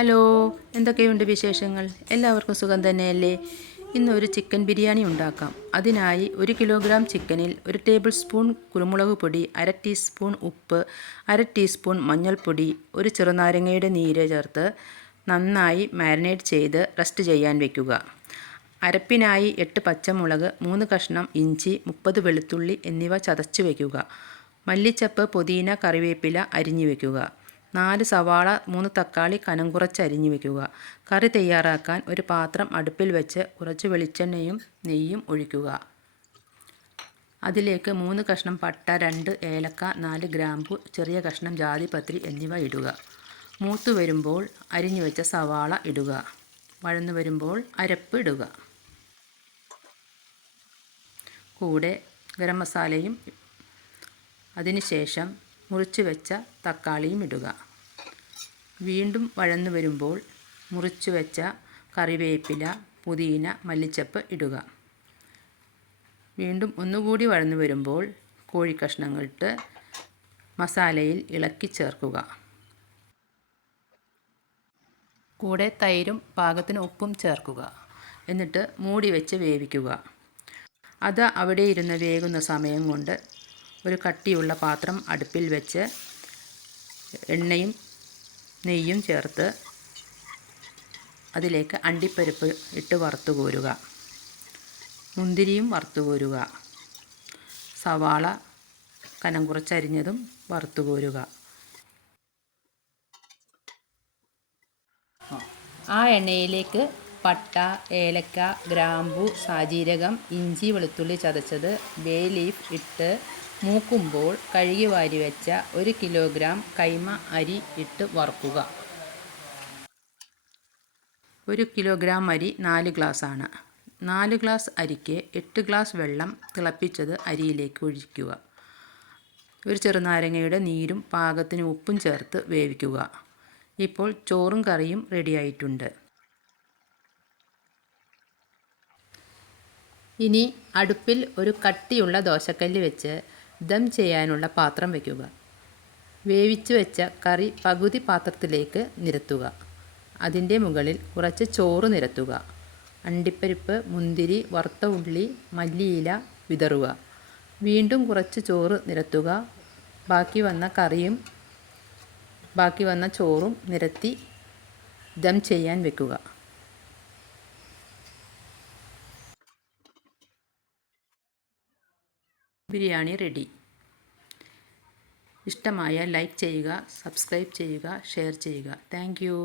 Hello, എന്തൊക്കെയുണ്ട് വിശേഷങ്ങൾ? എല്ലാവർക്കും സുഖം തന്നെയല്ലേ? ഇന്നൊരു ചിക്കൻ ബിരിയാണി ഉണ്ടാക്കാം. അതിനായി 1 കിലോഗ്രാം ചിക്കനിൽ 1 ടേബിൾ സ്പൂൺ കുരുമുളക് പൊടി, 1/2 ടീസ്പൂൺ ഉപ്പ്, 1/2 ടീസ്പൂൺ മഞ്ഞൾപ്പൊടി, ഒരു ചെറുനാരങ്ങയുടെ നീര് ചേർത്ത് നന്നായി മാരിനേറ്റ് ചെയ്ത് റെസ്റ്റ് ചെയ്യാൻ വയ്ക്കുക. അരപ്പിനായി 8 പച്ചമുളക്, 3 കഷ്ണം ഇഞ്ചി, 30 വെളുത്തുള്ളി എന്നിവ ചതച്ച് വയ്ക്കുക. മല്ലിച്ചപ്പ്, പുതിന, കറിവേപ്പില അരിഞ്ഞു വയ്ക്കുക. 4 സവാള, 3 തക്കാളി കനം കുറച്ച് അരിഞ്ഞു വയ്ക്കുക. കറി തയ്യാറാക്കാൻ ഒരു പാത്രം അടുപ്പിൽ വെച്ച് കുറച്ച് വെളിച്ചെണ്ണയും നെയ്യും ഒഴിക്കുക. അതിലേക്ക് 3 കഷ്ണം പട്ട, 2 ഏലക്ക, 4 ഗ്രാമ്പു, ചെറിയ കഷ്ണം ജാതിപത്രി എന്നിവ ഇടുക. മൂത്ത് വരുമ്പോൾ അരിഞ്ഞു വെച്ച സവാള ഇടുക. വഴന്നു വരുമ്പോൾ അരപ്പ് ഇടുക. കൂടെ ഗരം മസാലയും അതിനുശേഷം മുറിച്ച് വെച്ച തക്കാളിയും ഇടുക. വീണ്ടും വഴന്നു വരുമ്പോൾ മുറിച്ച് വെച്ച കറിവേപ്പില, പുതിന, മല്ലിച്ചപ്പ് ഇടുക. വീണ്ടും ഒന്നുകൂടി വഴന്നു വരുമ്പോൾ കോഴിക്കഷ്ണങ്ങളിട്ട് മസാലയിൽ ഇളക്കി ചേർക്കുക. കൂടെ തൈരും പാകത്തിന് ഉപ്പും ചേർക്കുക. എന്നിട്ട് മൂടി വെച്ച് വേവിക്കുക. അത് അവിടെ ഇരുന്ന് വേകുന്ന സമയം കൊണ്ട് ഒരു കട്ടിയുള്ള പാത്രം അടുപ്പിൽ വെച്ച് എണ്ണയും നെയ്യും ചേർത്ത് അതിലേക്ക് അണ്ടിപ്പരിപ്പ് ഇട്ട് വറുത്ത് കോരുക. മുന്തിരിയും വറുത്ത് കോരുക. സവാള കനം കുറച്ചരിഞ്ഞതും വറുത്ത് കോരുക. ആ എണ്ണയിലേക്ക് പട്ട, ഏലക്ക, ഗ്രാമ്പു, സാജീരകം, ഇഞ്ചി, വെളുത്തുള്ളി ചതച്ചത്, ബേ ലീഫ് ഇട്ട് മൂക്കുമ്പോൾ കഴുകി വാരി വെച്ച 1 കിലോഗ്രാം കൈമ അരി ഇട്ട് വറുക്കുക. 1 കിലോഗ്രാം അരി 4 ഗ്ലാസ്സാണ്. 4 ഗ്ലാസ് അരിക്ക് 8 ഗ്ലാസ് വെള്ളം തിളപ്പിച്ചത് അരിയിലേക്ക് ഒഴിക്കുക. ഒരു ചെറുനാരങ്ങയുടെ നീരും പാകത്തിന് ഉപ്പും ചേർത്ത് വേവിക്കുക. ഇപ്പോൾ ചോറും കറിയും റെഡിയായിട്ടുണ്ട്. ഇനി അടുപ്പിൽ ഒരു കട്ടിയുള്ള ദോശക്കല്ല് വെച്ച് ദം ചെയ്യാനുള്ള പാത്രം വയ്ക്കുക. വേവിച്ച് വെച്ച കറി പകുതി പാത്രത്തിലേക്ക് നിരത്തുക. അതിൻ്റെ മുകളിൽ കുറച്ച് ചോറ് നിരത്തുക. അണ്ടിപ്പരിപ്പ്, മുന്തിരി, വറുത്ത ഉള്ളി, മല്ലിയില വിതറുക. വീണ്ടും കുറച്ച് ചോറ് നിരത്തുക. ബാക്കി വന്ന ചോറും നിരത്തി ദം ചെയ്യാൻ വെക്കുക. ബിരിയാണി റെഡി. ഇഷ്ടമായാൽ ലൈക്ക് ചെയ്യുക, സബ്സ്ക്രൈബ് ചെയ്യുക, ഷെയർ ചെയ്യുക. Thank you.